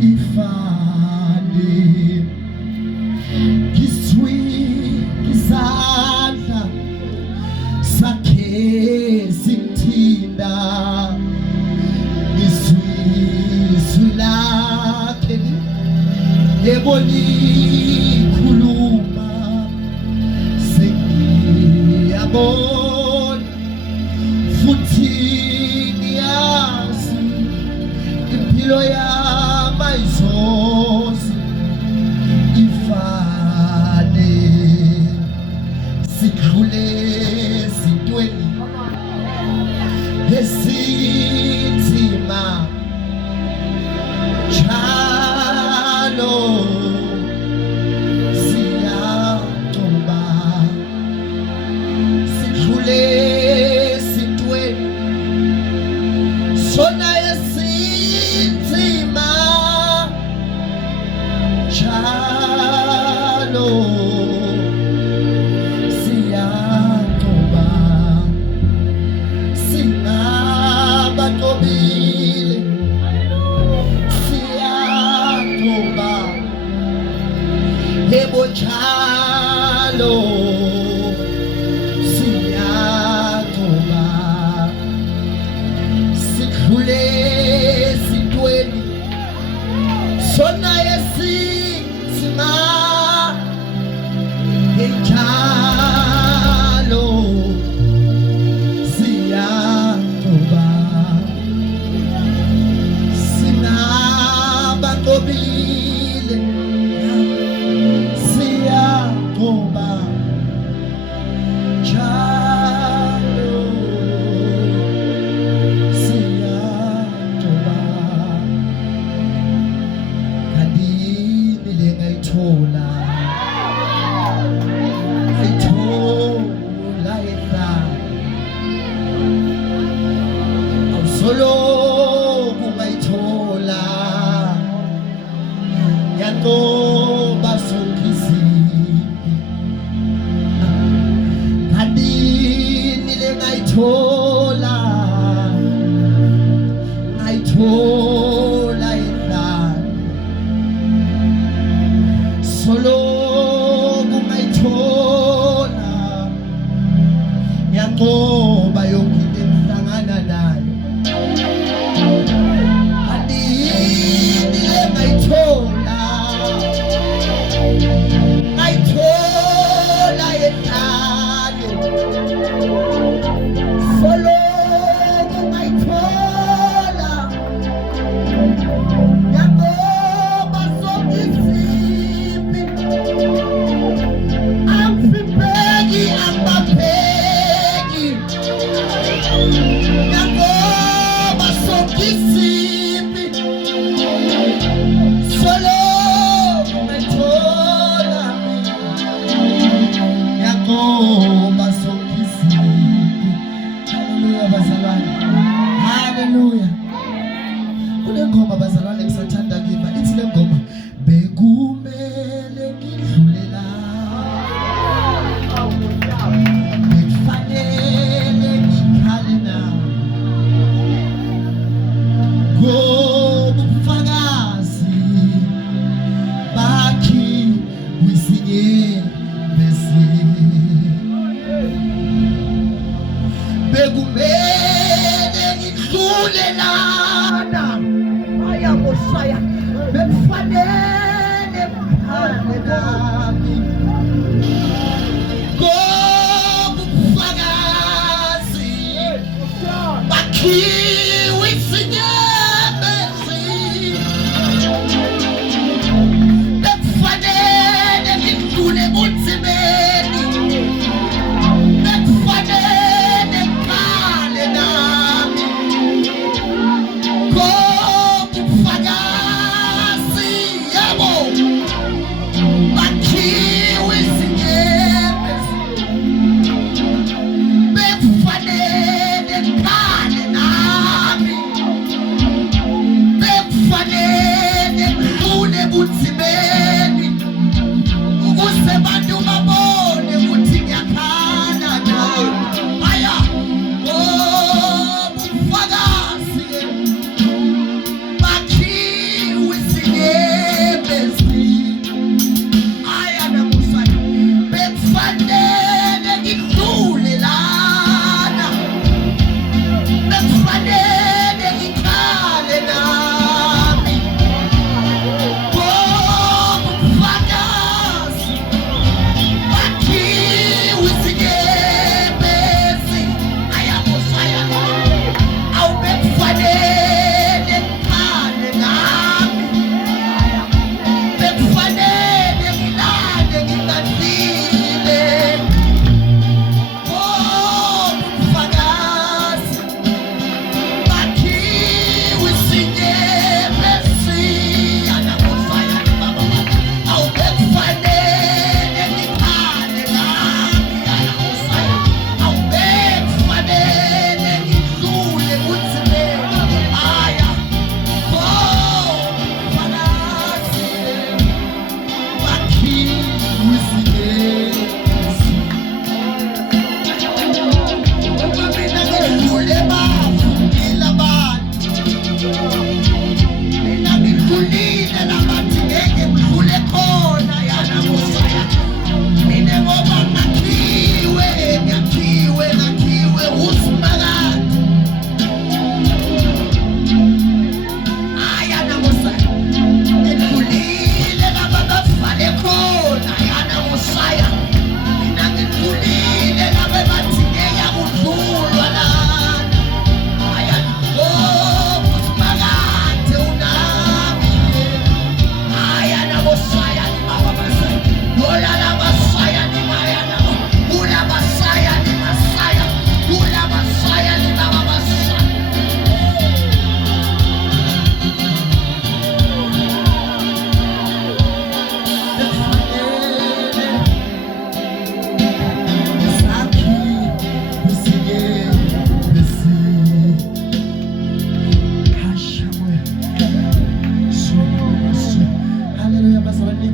ifane kisandla sakhe sithinda izwi lakhe ebonikhuluma sengiyabona futhi ngiyazi impilo yami ayizozi ifane sidlule ezintweni ezinzima njalo siyagcoba sidlule ezintweni sona ezinzima njalo siyagcoba singabaqobile siyagcoba yebo njalo siyagcoba sidlule ezintweni sona esinzima njalo siyagcoba singabaqobile siyagcoba njalo siyagcoba kandini lengayithola awusoloku ungayithola yangoba sokiziphi kandini lengayithola ngayithola endlani soloku ungayithola yangoba yonke into engihlangana nayo kandini lengayithola ngayithola endlani soloku ngayithola yangoba sokiziphi amfipeki ambapheki yangoba sokiziphi soloku ngayithola yangoba sokiziphi. Haleluya bazalwane, haleluya. Kule ngoma bazalwane ngisathanda kiva ithi le ngoma bekumele ngidlule la bekufanele ngikhale na ngobufakazi bakhi kwizinyembezi bekumele ngidlule lana ayamoshaya bekufanele ngikhale nami ngobufakazi bakhiwe izinyembezi bekufanele ngidlule bunzimeni bekufanele ngikhale nami ngobufakazi yabo bakhiwe izinyembezi bekufanele ngikhale nami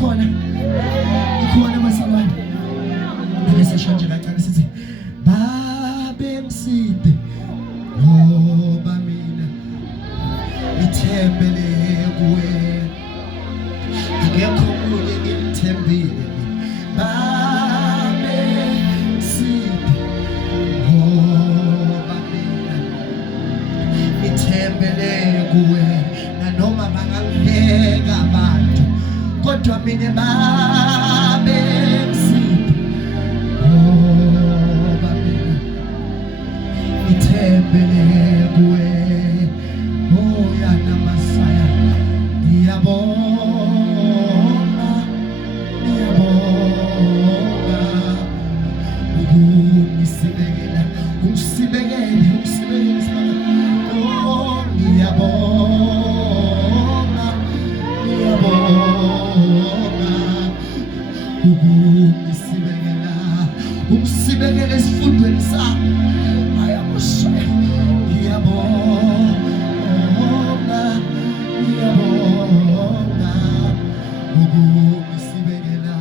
Ikhona masalwane. Bese shonje kancane sithi babe mside ngoba mina ngithembele kuwe. Akekho omunye ngimthembile. Babe mside ngoba mina ngithembele kuwe. Nanoma bangangibheka abantu kodwa mina babe mside ngoba mina ngithembele kuwe. Oh yana Masaya, ngiyabonga ungisibekela oh ngiyabonga ungisibekela esifundweni sami. Ayamushaya ngiyabonga ungisibekela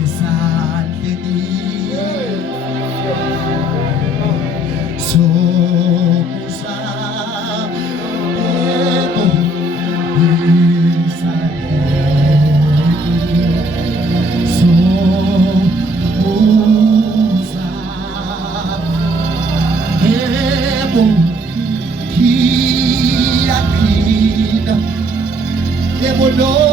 ezandleni somusa no